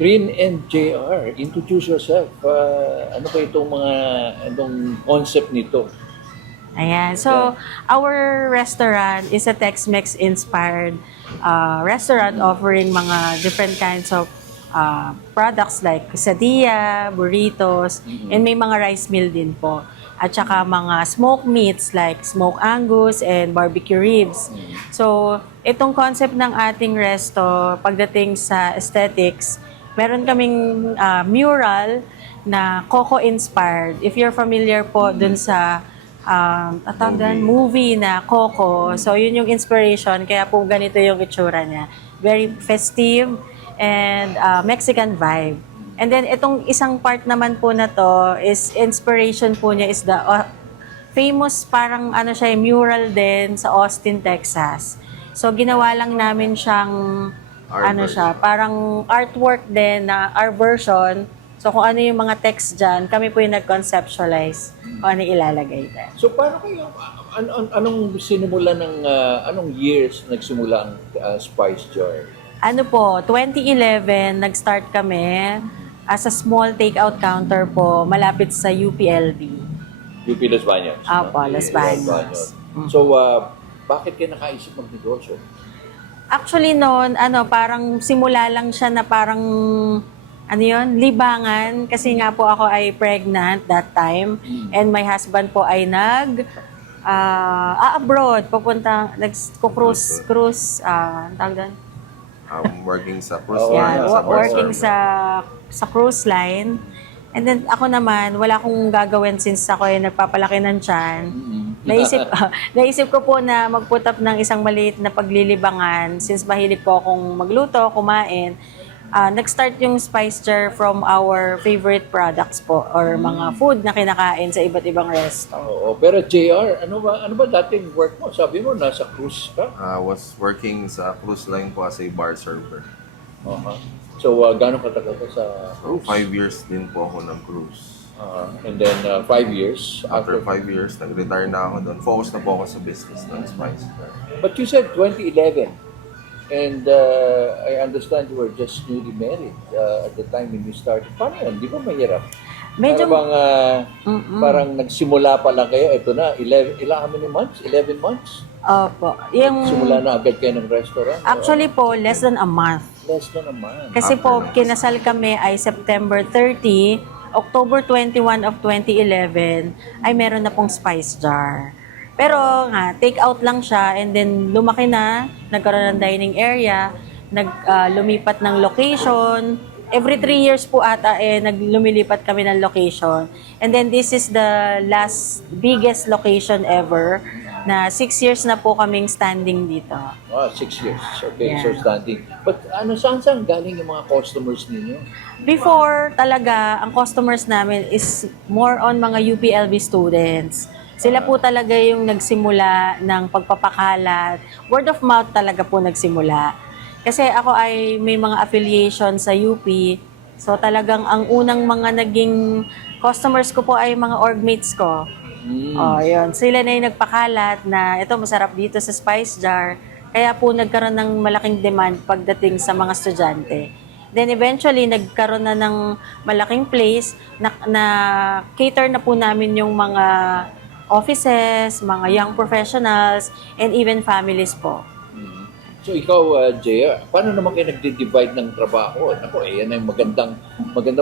Green and JR, introduce yourself. Ano ba itong anong concept nito? Ayan. So, our restaurant is a Tex-Mex inspired restaurant offering mga different kinds of products like quesadilla, burritos, and may mga rice meal din po. At saka mga smoked meats like smoked Angus and barbecue ribs. So, itong concept ng ating resto, pagdating sa aesthetics, meron kaming mural na Coco-inspired. If you're familiar po dun sa movie na Coco. So, yun yung inspiration. Kaya po ganito yung itsura niya. Very festive and Mexican vibe. And then, itong isang part naman po na to is inspiration po niya is the famous parang ano siya, mural din sa Austin, Texas. So, ginawa lang namin siyang parang artwork din na our version. So, kung ano yung mga text dyan, kami po yung nag-conceptualize kung ano ilalagay dyan. So paano kayo, anong sinimula anong years nagsimula ang Spice Jar? Ano po, 2011, nag-start kami as a small takeout counter po, malapit sa UPLB. UP Los Baños. Opo, Los Baños. So, bakit kayo nakaisip ng negosyo? Actually noon, parang simula lang siya na parang libangan. Kasi nga po ako ay pregnant that time. And my husband po ay abroad, papunta, nag-cruise, tawag doon? Working sa cruise Yeah, line. working sa cruise line. And then ako naman, wala akong gagawin since ako ay nagpapalaki ng tiyan. Naisip ko po na mag-put up ng isang maliit na paglilibangan since mahilig po akong magluto, kumain. Nag-start yung Spice Jar from our favorite products po or mga food na kinakain sa iba't ibang resto. Oo, pero JR, ano ba dating work mo? Sabi mo, nasa cruise ka? Was working sa cruise line po as a bar server. So, gano'ng katagal ka sa So, cruise? 5 years din po ako ng cruise. And then, 5 years? After 5 years, nag-retire na ako doon. Focus na po ako sa business ng Spice. But you said 2011. And I understand you were just newly married at the time when you started. Paano yun? Di ba mahirap? Medyo, Parang nagsimula pa lang kayo, ito na, how many months? 11 months? opo. Simula na agad kayo ng restaurant? Actually po, less than a month. Less than a month. Kasi po, kinasal kami ay September 30, October 21 of 2011, ay meron na pong Spice Jar. Pero nga, take out lang siya and then lumaki na, nagkaroon ng dining area, lumipat ng location. Every 3 years po ata lumilipat kami ng location. And then this is the last biggest location ever na 6 years na po kaming standing dito. 6 years. Okay, Yeah. so standing. But saan galing yung mga customers ninyo? Before talaga, ang customers namin is more on mga UPLB students. Sila po talaga yung nagsimula ng pagpapakalat. Word of mouth talaga po nagsimula. Kasi ako ay may mga affiliation sa UP. So talagang ang unang mga naging customers ko po ay mga orgmates ko. Yun. Sila na yung nagpakalat na ito masarap dito sa Spice Jar. Kaya po nagkaroon ng malaking demand pagdating sa mga estudyante. Then eventually nagkaroon na ng malaking place na cater na po namin yung mga offices, mga young professionals, and even families po. So ikaw, JR, paano naman kayo nagdi-divide ng trabaho? Ako, yan ay magandang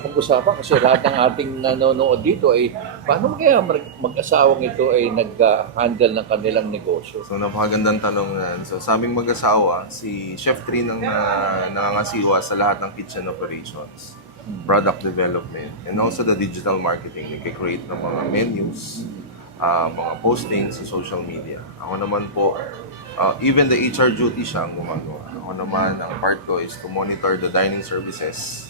pag-usapan kasi lahat ng ating nanonood dito ay paano kaya mag-asawang ito ay nag-handle ng kanilang negosyo? So, napakagandang tanong yan. So, sa aming mag-asawa, si Chef Trin ang nangangasiwa sa lahat ng kitchen operations, product development, and also the digital marketing. Nag-create ng mga menus, mga postings sa social media. Ako naman po, even the HR duty siya ang gumagawa. Ako naman, ang part ko is to monitor the dining services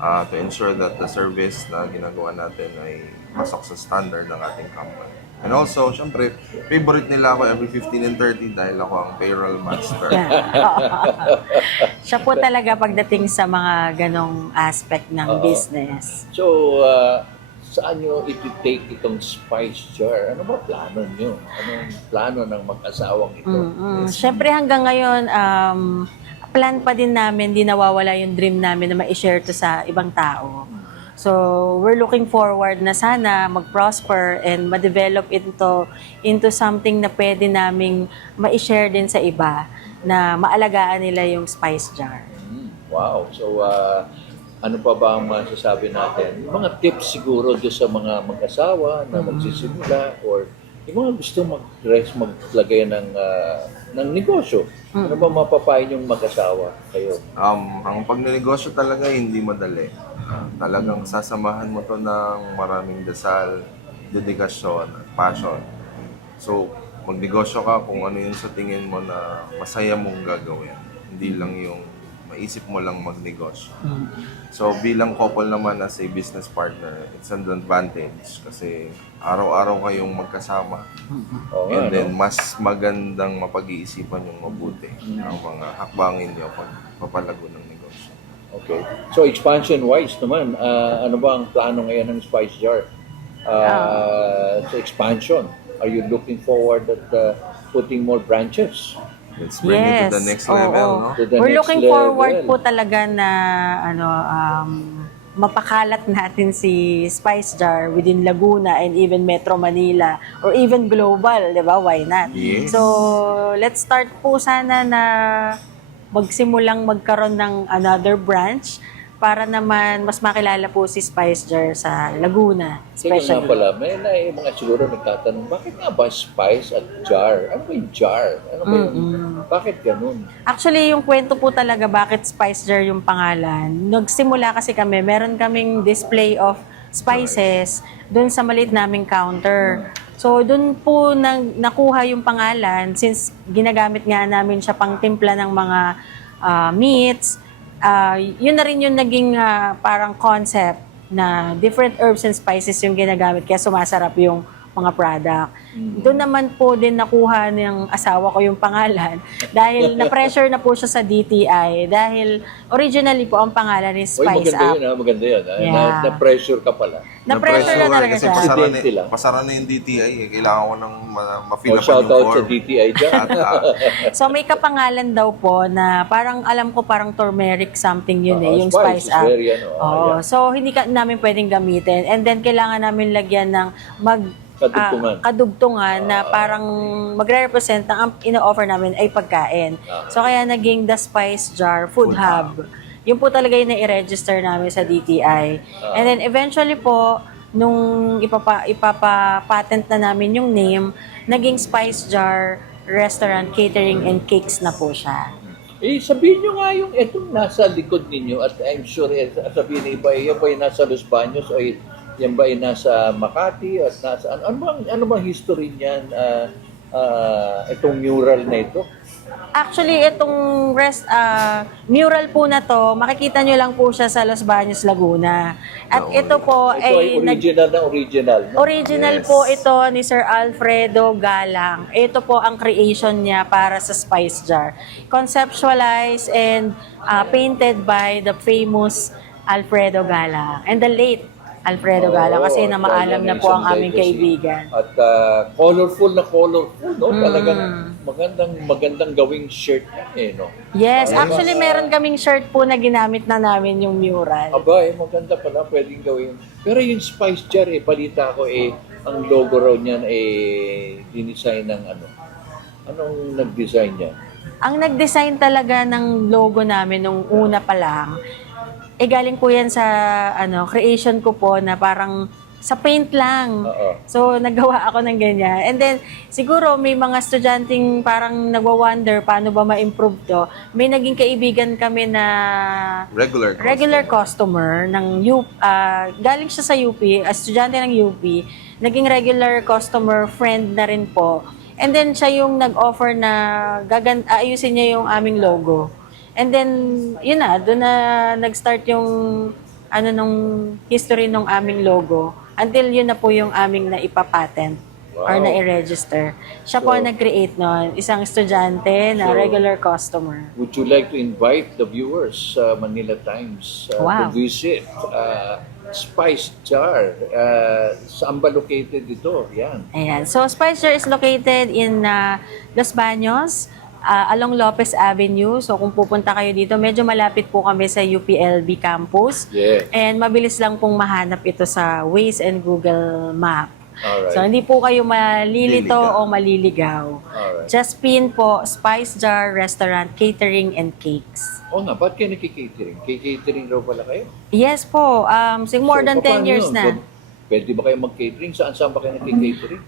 to ensure that the service na ginagawa natin ay pasok sa standard ng ating company. And also, syempre, favorite nila ako every 15 and 30 dahil ako ang payroll master. Siya po talaga pagdating sa mga ganong aspect ng business. So, saan nyo iti-take itong Spice Jar? Ano ba plano nyo? Anong plano ng mag-asawang ito? Siyempre hanggang ngayon, plan pa din namin, di nawawala yung dream namin na ma-share to sa ibang tao. So, we're looking forward na sana mag-prosper and ma-develop into something na pwede naming ma-share din sa iba na maalagaan nila yung spice jar. Wow. So, ano pa ba ang masasabi natin? Mga tips siguro doon sa mga mag-asawa na magsisimula or yung mga gusto maglagay ng negosyo. Ano ba mapapayo yung mag-asawa kayo? Ang pagnenegosyo talaga hindi madali. Talagang sasamahan mo to ng maraming dasal, dedikasyon, at passion. So, magnegosyo ka kung ano yung sa tingin mo na masaya mong gagawin. Hindi lang yung maisip mo lang magnegosyo. So, bilang couple naman as a business partner, it's an advantage kasi araw-araw kayong magkasama. Oo nga, And then, mas magandang mapag-iisipan yung mabuti ang mga hakbangin niyo pag papalago ng negosyo. Okay. So, expansion-wise naman, ano ba ang plano ngayon ng Spice Jar? Sa expansion, are you looking forward at putting more branches? Let's bring it to the next level, oo. no? To the We're next looking level. forward po talaga na mapakalat natin si Spice Jar within Laguna and even Metro Manila or even global, di ba? Why not? Yes. So, let's start po sana na magsimulang magkaroon ng another branch para naman mas makilala po si Spice Jar sa Laguna, Teka nga especially. pala, may mga siguro nagtatanong, bakit nga ba spice at jar? Ano ba yung jar? Ano ba yung, bakit ganun? Actually, yung kwento po talaga bakit Spice Jar yung pangalan. Nagsimula kasi kami, meron kaming display of spices doon sa maliit naming counter. So, doon po nakuha yung pangalan since ginagamit nga namin siya pang timpla ng mga meats. Yun na rin yung naging parang concept na different herbs and spices yung ginagamit kaya sumasarap yung mga product. Doon naman po din nakuha ng asawa ko yung pangalan dahil na-pressure na po siya sa DTI dahil originally po ang pangalan is Uy, Spice maganda Up. yun, maganda yun. Yeah. Na-pressure ka pala. Na-pressure na talaga kasi siya. Presidente lang. pasara na yung DTI. Kailangan ko nang ma-fill Oh, up shout yung out sa form. DTI dyan. So may kapangalan daw po na parang alam ko parang turmeric something yun yung Spice Spice is Up. very, Oo. So hindi namin pwedeng gamitin and then kailangan namin lagyan ng Kadugtungan. kadugtungan na parang magre-represent na ang ino-offer namin ay pagkain. So kaya naging The Spice Jar Food Hub. Yun po talaga yung na-register namin sa DTI. And then eventually po, nung ipapatent na namin yung name, naging Spice Jar Restaurant, Catering and Cakes na po siya. Sabihin nyo nga yung itong nasa likod ninyo at I'm sure sabihin ng iba, yan ba yung nasa Los Baños o yan ba yung nasa Makati at nasa ano bang history niyan itong mural na ito? Actually, itong mural po na to, makikita nyo lang po siya sa Los Baños, Laguna. At ito po Ito ay ay original na original. No? original Yes. po ito ni Sir Alfredo Galang. Ito po ang creation niya para sa Spice Jar. Conceptualized and painted by the famous Alfredo Galang and the late Alfredo Galang kasi Oo, namaalam na po ang isang aming legacy. kaibigan. At colorful, no? Talagang magandang gawing shirt no? Yes, Yes. actually meron kaming shirt po na ginamit na namin yung mural. Aba, maganda pala, pwedeng gawin. Pero yung Spice Jar, balita ko, ang logo raw niyan, dinisign ng ano? Anong nag-design niya? Ang nag-design talaga ng logo namin nung una pa lang, galing po yan sa creation ko po na parang sa paint lang. Oo. So, nagawa ako ng ganyan. And then, siguro may mga estudyanteng parang nagwa-wonder paano ba ma-improve to. May naging kaibigan kami na regular customer ng UP. Galing siya sa UP, estudyante ng UP. Naging regular customer, friend na rin po. And then, siya yung nag-offer na ayusin niya yung aming logo. And then, yun na, doon na nag-start yung nung history ng aming logo. Until yun na po yung aming naipapatent or Wow. na-register. Siya po ang nag-create nun. Isang estudyante na So, regular customer. Would you like to invite the viewers sa Manila Times to Wow. visit Spice Jar? Saan ba located ito? Yan. Ayan. So, Spice Jar is located in Los Baños, along Lopez Avenue. So kung pupunta kayo dito, medyo malapit po kami sa UPLB campus. Yes. And mabilis lang pong mahanap ito sa Waze and Google Map. Alright. So hindi po kayo malilito Liligaw. o maliligaw. Alright. Just pin po Spice Jar Restaurant Catering and Cakes. Oo nga, ba't kayo nagki-catering? Catering raw pala kayo? Yes po, more So, than 10 paano years yun? na. Pwede ba kayo mag-catering? Saan ba kayo nagki-catering?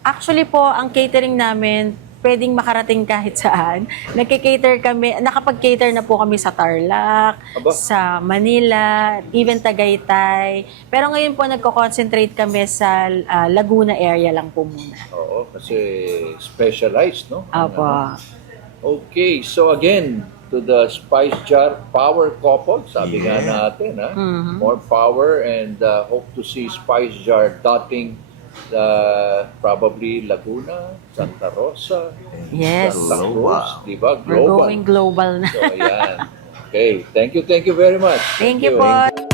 Actually po, ang catering namin, pwedeng makarating kahit saan. Nagki-cater kami, nakapag-cater na po kami sa Tarlac, Aba. sa Manila, even Tagaytay. Pero ngayon po, nagko-concentrate kami sa Laguna area lang po muna. Oo, kasi specialized, no? Opo. Okay, so again, to the Spice Jar Power Couple, sabi nga natin, ha? More power and hope to see Spice Jar dotting probably Laguna, Santa Rosa, Yes. Santa Cruz, Global. di ba? We're Global. going global na. So, ayan. Okay, thank you very much. Thank you po.